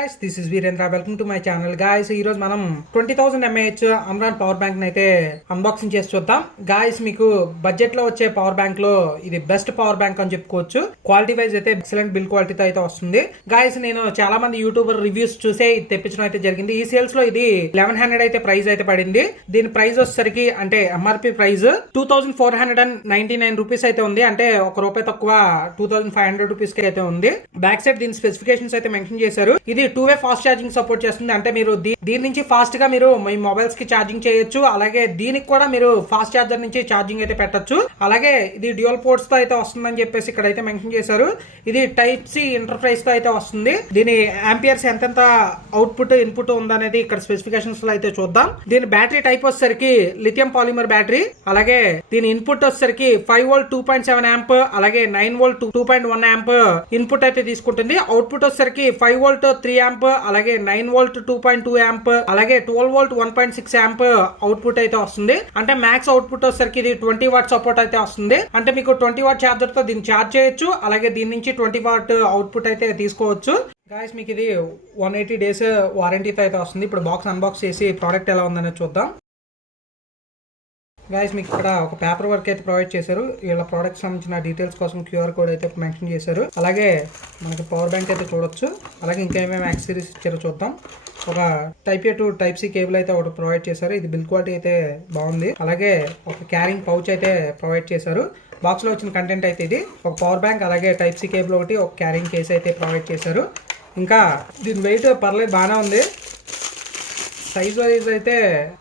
guys, this is Virendra. Welcome to my channel. Guys, ఈ రోజు మనం 20,000 mAh ambrane పవర్ బ్యాంక్ అయితే unboxing చేసి చూద్దాం. గాయస్, మీకు బడ్జెట్ లో వచ్చే పవర్ బ్యాంక్ లో ఇది బెస్ట్ పవర్ బ్యాంక్ అని చెప్పుకోవచ్చు. క్వాలిటీ వైజ్ అయితే ఎక్సలెంట్ బిల్ క్వాలిటీతో అయితే వస్తుంది. గాయస్, నేను చాలా మంది యూట్యూబర్ రివ్యూస్ చూసే ఇది తెప్పించడం అయితే జరిగింది. ఈ సేల్స్ లో ఇది 1100 అయితే ప్రైస్ అయితే పడింది. దీని ప్రైస్ వచ్చేసరికి అంటే ఎంఆర్పి ప్రైస్ 2499 రూపీస్ అయితే ఉంది. అంటే ₹1 తక్కువ 2500 రూపీస్ కి అయితే ఉంది. బ్యాక్ సైడ్ దీని స్పెసిఫికేషన్స్ అయితే మెన్షన్ చేశారు. ఇది 2-way ఫాస్ట్ ఛార్జింగ్ సపోర్ట్ చేస్తుంది. అంటే మీరు దీని నుంచి ఫాస్ట్ గా మీరు మీ మొబైల్స్ కి ఛార్జింగ్ చేయొచ్చు. అలాగే దీనికి కూడా మీరు ఫాస్ట్ ఛార్జర్ నుంచి ఛార్జింగ్ అయితే పెట్టొచ్చు. అలాగే ఇది డ్యూయల్ పోర్ట్స్ తో అయితే వస్తుందని చెప్పేసి ఇక్కడ అయితే మెన్షన్ చేశారు. ఇది టైప్ సి ఇంటర్ఫేస్ తో అయితే వస్తుంది. దీని ఆంపియర్స్ ఎంతెంత అవుట్పుట్ ఇన్పుట్ ఉందనేది ఇక్కడ స్పెసిఫికేషన్స్ లో అయితే చూద్దాం. దీని బ్యాటరీ టైప్ వచ్చేసరికి లిథియం పాలిమర్ బ్యాటరీ. అలాగే దీని ఇన్పుట్ వచ్చేసరికి 5V 2.7 యాంప్ అలాగే 9V 2.1 యాంప్ ఇన్పుట్ అయితే తీసుకుంటుంది. అవుట్పుట్ వచ్చేసరికి 5V 3 యాంప్ అలాగే 9V 2.2 యాంప్ అలాగే 12V 1.6 యాంప్ అవుట్పుట్ అయితే వస్తుంది. అంటే మ్యాక్స్ అవుట్పుట్ వచ్చేసరికి ఇది 20W సపోర్ట్ అయితే వస్తుంది. అంటే మీకు 20W ఛార్జర్ తో దీన్ని ఛార్జ్ చేయొచ్చు. అలాగే దీని నుంచి 20W అవుట్పుట్ అయితే తీసుకోవచ్చు. గాయస్, మీకు ఇది 180 days వారంటీతో అయితే వస్తుంది. ఇప్పుడు బాక్స్ అన్బాక్స్ చేసి ప్రోడక్ట్ ఎలా ఉందనేది చూద్దాం. గాయస్, మీకు ఇక్కడ ఒక పేపర్ వర్క్ అయితే ప్రొవైడ్ చేశారు. వీళ్ళ ప్రోడక్ట్ సంబంధించిన డీటెయిల్స్ కోసం QR కోడ్ అయితే మెన్షన్ చేశారు. అలాగే మనకి పవర్ బ్యాంక్ అయితే చూడొచ్చు. అలాగే ఇంకా ఏమేమి యాక్సెసరీస్ ఇచ్చారో చూద్దాం. ఒక type A to type C cable అయితే ఒకటి ప్రొవైడ్ చేశారు. ఇది బిల్ క్వాలిటీ అయితే బాగుంది. అలాగే ఒక క్యారింగ్ పౌచ్ అయితే ప్రొవైడ్ చేశారు. బాక్స్ లో వచ్చిన కంటెంట్ అయితే ఇది ఒక పవర్ బ్యాంక్ అలాగే టైప్ సి కేబుల్ ఒకటి ఒక క్యారింగ్ కేస్ అయితే ప్రొవైడ్ చేశారు. ఇంకా దీని వెయిట్ పర్లేదు బాగానే ఉంది. సైజ్ వైజ్ అయితే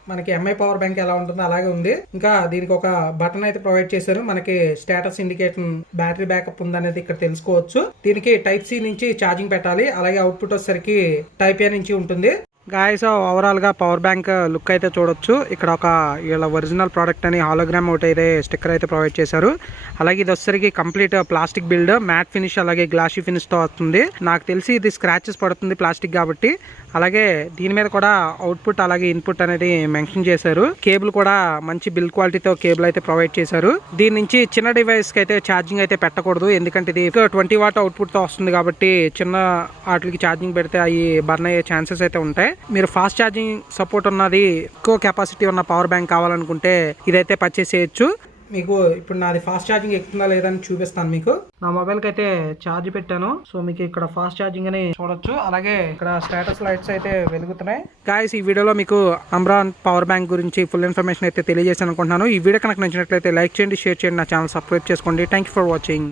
మనకి ఎంఐ పవర్ బ్యాంక్ ఎలా ఉంటుందో అలాగే ఉంది. ఇంకా దీనికి ఒక బటన్ అయితే ప్రొవైడ్ చేశారు. మనకి స్టేటస్ ఇండికేషన్ బ్యాటరీ బ్యాకప్ ఉందనేది ఇక్కడ తెలుసుకోవచ్చు. దీనికి టైప్ సి నుంచి ఛార్జింగ్ పెట్టాలి. అలాగే అవుట్పుట్ వచ్చేసరికి టైప్ ఏ నుంచి ఉంటుంది. గాయస్, ఓవరాల్ గా పవర్ బ్యాంక్ లుక్ అయితే చూడొచ్చు. ఇక్కడ ఒక వీళ్ళ ఒరిజినల్ ప్రోడక్ట్ అని హాలోగ్రామ్ ఒకటి అయితే స్టిక్కర్ అయితే ప్రొవైడ్ చేశారు. అలాగే ఇది వచ్చేసరికి complete plastic build, matte finish అలాగే గ్లాసీ ఫినిష్ తో వస్తుంది. నాకు తెలిసి ఇది స్క్రాచెస్ పడుతుంది ప్లాస్టిక్ కాబట్టి. అలాగే దీని మీద కూడా అవుట్పుట్ అలాగే ఇన్పుట్ అనేది మెన్షన్ చేశారు. కేబుల్ కూడా మంచి బిల్ క్వాలిటీతో కేబుల్ అయితే ప్రొవైడ్ చేశారు. దీని నుంచి చిన్న డివైస్ కి అయితే ఛార్జింగ్ అయితే పెట్టకూడదు. ఎందుకంటే ఇది 20W అవుట్పుట్ తో వస్తుంది కాబట్టి చిన్న వాటికి ఛార్జింగ్ పెడితే అవి బర్న్ అయ్యే ఛాన్సెస్ అయితే ఉంటాయి. మీరు ఫాస్ట్ ఛార్జింగ్ సపోర్ట్ ఉన్నది ఎక్కువ కెపాసిటీ ఉన్న పవర్ బ్యాంక్ కావాలనుకుంటే ఇదైతే పర్చేస్ చేయొచ్చు. మీకు ఇప్పుడు నాది ఫాస్ట్ ఛార్జింగ్ ఎక్కుతుందా లేదని చూపిస్తాను. మీకు నా మొబైల్ కి అయితే ఛార్జ్ పెట్టాను. సో మీకు ఇక్కడ ఫాస్ట్ ఛార్జింగ్ అని చూడొచ్చు. అలాగే ఇక్కడ స్టేటస్ లైట్స్ అయితే వెలుగుతున్నాయి. గాయస్, ఈ వీడియోలో మీకు అమ్రాన్ పవర్ బ్యాంక్ గురించి ఫుల్ ఇన్ఫర్మేషన్ అయితే తెలియజేసాను అనుకుంటున్నాను. ఈ వీడియో కనుక నచ్చినట్లయితే లైక్ చేయండి, షేర్ చేయండి, నా ఛానల్ సబ్స్క్రైబ్ చేసుకోండి. Thank you for watching.